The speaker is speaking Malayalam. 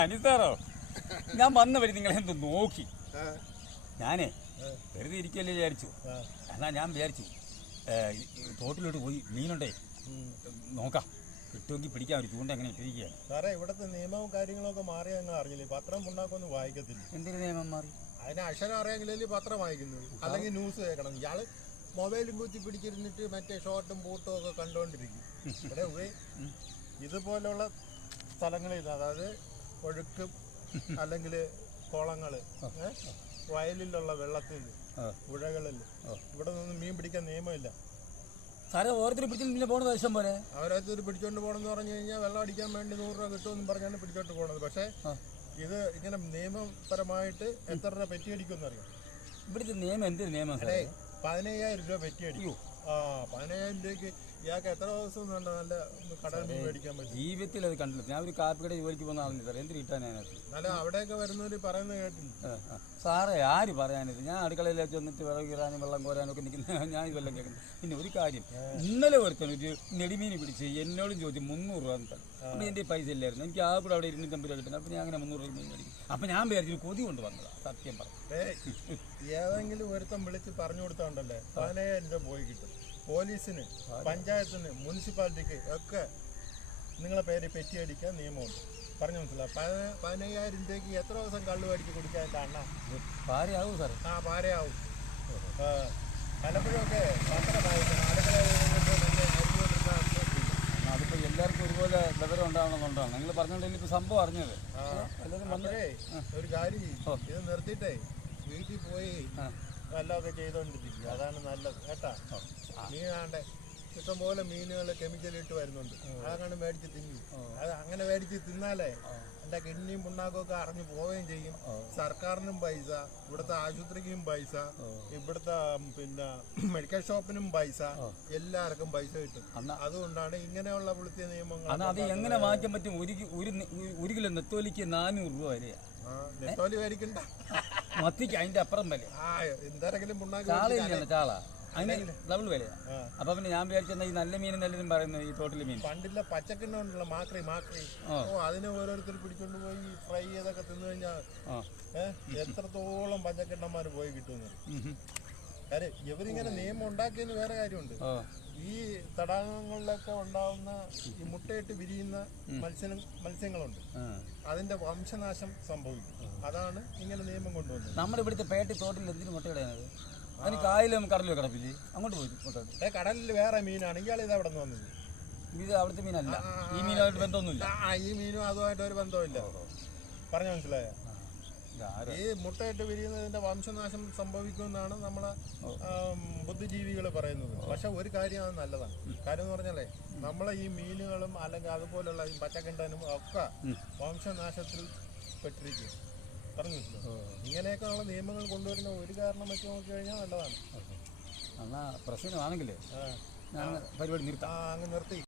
അനിസാറോ ഞാൻ വന്ന വഴി നിങ്ങളെ എന്ത് നോക്കി. ഞാനേ വെറുതെ ഇരിക്കല്ലേ വിചാരിച്ചു. എന്നാ ഞാൻ വിചാരിച്ചു തോട്ടിലോട്ട് പോയി മീനുണ്ടേ. നോക്കാം. കിട്ടുമെങ്കിൽ പിടിക്കാൻ ഒരു ചൂണ്ട എങ്ങനെ ഇട്ടിരിക്കുകയാണ്. സാറേ ഇവിടുത്തെ നിയമവും കാര്യങ്ങളൊക്കെ മാറിയ നിങ്ങൾ അറിഞ്ഞില്ലേ? പത്രം ഉണ്ടാക്കൊന്നും വായിക്കത്തില്ല? എന്തിനു നിയമം മാറി? അതിന് അക്ഷരം അറിയാമെങ്കിലല്ലേ പത്രം വായിക്കുന്നു അല്ലെങ്കിൽ ന്യൂസ് കേൾക്കണം. ഇയാൾ മൊബൈലും കുത്തി പിടിച്ചിരുന്നിട്ട് മറ്റേ ഷോർട്ടും ബൂട്ടും ഒക്കെ കണ്ടുകൊണ്ടിരിക്കും ഇവിടെ ഇതുപോലുള്ള സ്ഥലങ്ങളിൽ അതായത് ഒഴുക്കും അല്ലെങ്കിൽ കുളങ്ങൾ വയലിലുള്ള വെള്ളത്തിൽ. പുഴകളിൽ ഇവിടെ നിന്ന് മീൻ പിടിക്കാൻ നിയമമില്ല. സാറേ ഓരോരുത്തർ പിടിച്ചിട്ട് പിന്നെ പോണ ദിവസം പോലെ. അവരോരുത്തർ പിടിച്ചോണ്ട് പോകണമെന്ന് പറഞ്ഞു കഴിഞ്ഞാൽ വെള്ളം അടിക്കാൻ വേണ്ടി നൂറ് രൂപ കിട്ടുമെന്ന് പറഞ്ഞാണ് പിടിച്ചോണ്ട് പോണത്. പക്ഷേ ഇത് ഇങ്ങനെ നിയമപരമായിട്ട് എത്ര രൂപ പെറ്റിയടിക്കും അറിയാം? ഇവിടുത്തെ നിയമം എന്തൊരു നിയമം സാറേ? പതിനയ്യായിരം രൂപ പെറ്റിയടിക്കും. ആ പതിനയ്യായിരം രൂപയ്ക്ക് ഇയാൾക്ക് എത്ര ദിവസം വേണ്ട നല്ല കടൽ മീൻ മേടിക്കാൻ പറ്റും? ജീവിതത്തിൽ അത് കണ്ടില്ല ഞാൻ ഒരു കാപ്പിയുടെ ജോലിക്ക് പോകുന്ന ആളില്ല സാർ എന്ത് കിട്ടാൻ ഞാനത് നല്ല അവിടെയൊക്കെ വരുന്നവര് പറയുന്നത് കേട്ടില്ല ആ, ആ. സാറേ ആര് പറയാനത്? ഞാൻ അടുക്കളയിൽ ചെന്നിട്ട് വിറക് കീറാനും വെള്ളം കോരാനും ഒക്കെ നിൽക്കുന്ന ഞാൻ ഇതെല്ലാം കേൾക്കുന്നത് പിന്നെ ഒരു കാര്യം. ഇന്നലെ ഒരുത്തൻ ഒരു നെടിമീൻ പിടിച്ച് എന്നോടും ചോദിച്ചു മുന്നൂറ് രൂപ തന്നു. അപ്പം എന്റെ പൈസ ഇല്ലായിരുന്നു. എനിക്ക് ആ കൂടെ അവിടെ ഇരുന്നൂറ്റമ്പത് രൂപ കിട്ടുന്നത്. അപ്പം ഞാൻ അങ്ങനെ മുന്നൂറ് രൂപ മീൻ മേടിക്കും. അപ്പം ഞാൻ വിചാരിച്ചു കൊതി കൊണ്ട് വന്നതാണ് സത്യം പറഞ്ഞു ഏതെങ്കിലും ഒരുത്തം വിളിച്ച് പറഞ്ഞു കൊടുത്തോണ്ടല്ലേ പതിനയ്യായിരം രൂപ പോയി കിട്ടും. പോലീസിന് പഞ്ചായത്തിന് മുനിസിപ്പാലിറ്റിക്ക് ഒക്കെ നിങ്ങളെ പേര് പെറ്റിയടിക്കാൻ നിയമമുണ്ട്. പറഞ്ഞു മനസ്സിലാവും പതിന- പതിനയ്യായിരം രൂപയ്ക്ക് എത്ര ദിവസം കള്ളു അടിച്ച് കുടിക്കാൻ എന്റെ പാരയാവും സാറേ. ആ പാരയാവും. പലപ്പോഴൊക്കെ അതിപ്പോൾ എല്ലാവർക്കും ഒരുപോലെ വിവരം ഉണ്ടാവണമെന്നുണ്ടാണ് നിങ്ങൾ പറഞ്ഞുകൊണ്ടെങ്കിൽ ഇപ്പോൾ സംഭവം അറിഞ്ഞത്. എല്ലാവരും വന്ന് ഒരു കാര്യം. ഇത് നിർത്തിയിട്ടേ വീട്ടിൽ പോയി. വല്ലതൊക്കെ ചെയ്തോണ്ടിരിക്കുക. അതാണ് നല്ലത്. കേട്ടാ? മീൻ ആണ്ടേ ഇഷ്ടംപോലെ മീനുകൾ കെമിക്കലിട്ട് വരുന്നുണ്ട്. അതങ്ങനെ മേടിച്ച് തിന്നു. അത് അങ്ങനെ മേടിച്ച് തിന്നാലേ എന്റെ കിഡ്നിയും പുണ്ണാക്കും ഒക്കെ അറിഞ്ഞു പോവുകയും ചെയ്യും. സർക്കാരിനും പൈസ ഇവിടുത്തെ ആശുപത്രിക്കും പൈസ ഇവിടുത്തെ പിന്നെ മെഡിക്കൽ ഷോപ്പിനും പൈസ എല്ലാവർക്കും പൈസ കിട്ടും. അതുകൊണ്ടാണ് ഇങ്ങനെയുള്ള പുളുത്തിയ നിയമങ്ങൾ അത് എങ്ങനെ മാറ്റാൻ പറ്റും? ഒരു- ഒരു കിലോ നെത്തോലിക്ക് നാനൂറ് രൂപ വരെയാ. നെത്തോലി മേടിക്കണ്ട. മത്തിക്ക് അതിന്റെ അപ്പുറം വില. ചാളയില്ല ചാള അതിന് ഡബിൾ വിലയാ. അപ്പൊ പിന്നെ ഞാൻ വിചാരിച്ചെന്നാ ഈ നല്ല മീൻ എല്ലാവരും പറയുന്നു ഈ തോട്ടിലെ മീൻ. പണ്ടില്ല പച്ചക്കിണ്ണുണ്ടല്ലോ മാക്രി മാക്രി. ഓ അതിനെ ഓരോരുത്തർ പിടിച്ചോണ്ട് പോയി ഫ്രൈ ചെയ്തൊക്കെ തിന്നു കഴിഞ്ഞാൽ എത്രത്തോളം പച്ചക്കിണ്ണന്മാർ പോയി കിട്ടുന്നു. കാര്യം ഇവരിങ്ങനെ നിയമം ഉണ്ടാക്കിയതിന് വേറെ കാര്യമുണ്ട്. ഈ തടാകങ്ങളിലൊക്കെ ഉണ്ടാവുന്ന ഈ മുട്ടയിട്ട് വിരിയുന്ന മത്സ്യം മത്സ്യങ്ങളുണ്ട്. അതിന്റെ വംശനാശം സംഭവിക്കും. അതാണ് ഇങ്ങനെ നിയമം കൊണ്ടുവന്നത്. നമ്മുടെ ഇവിടുത്തെ പേട്ടി തോട്ടിൽ എന്തിനു മുട്ടയിടാനത് അതിന് കായലും കടലും കിടപ്പില്ലേ? അങ്ങോട്ട് പോയി മുട്ട കടലിൽ വേറെ മീനാണ്. ഇയാൾ ഇത് അവിടെ നിന്ന് വന്നത്? ഇത് അവിടുത്തെ മീനല്ല. ഈ മീനുമായിട്ട് ബന്ധമൊന്നുമില്ല. ആ ഈ മീനും അതുമായിട്ട് ഒരു ബന്ധമില്ല പറഞ്ഞു മനസ്സിലായ? ഈ മുട്ടയിട്ട് വിരിയുന്നതിന്റെ വംശനാശം സംഭവിക്കുമെന്നാണ് നമ്മളെ ബുദ്ധിജീവികൾ പറയുന്നത്. പക്ഷെ ഒരു കാര്യം അത് നല്ലതാണ്. കാര്യം എന്ന് പറഞ്ഞാലേ നമ്മളെ ഈ മീനുകളും അല്ലെങ്കിൽ അതുപോലുള്ള ഈ പച്ചക്കണ്ടനും ഒക്കെ വംശനാശത്തിൽ പെട്ടിരിക്കും. പറഞ്ഞു ഇങ്ങനെയൊക്കെ ഇങ്ങനെയൊക്കെയുള്ള നിയമങ്ങൾ കൊണ്ടുവരുന്ന ഒരു കാരണം വെച്ച് നോക്കി കഴിഞ്ഞാൽ നല്ലതാണ് എന്നാ പ്രശ്നമാണെങ്കിലേ ഞാൻ പരിപാടി നിർത്താം. ആ, അങ്ങ് നിർത്തി.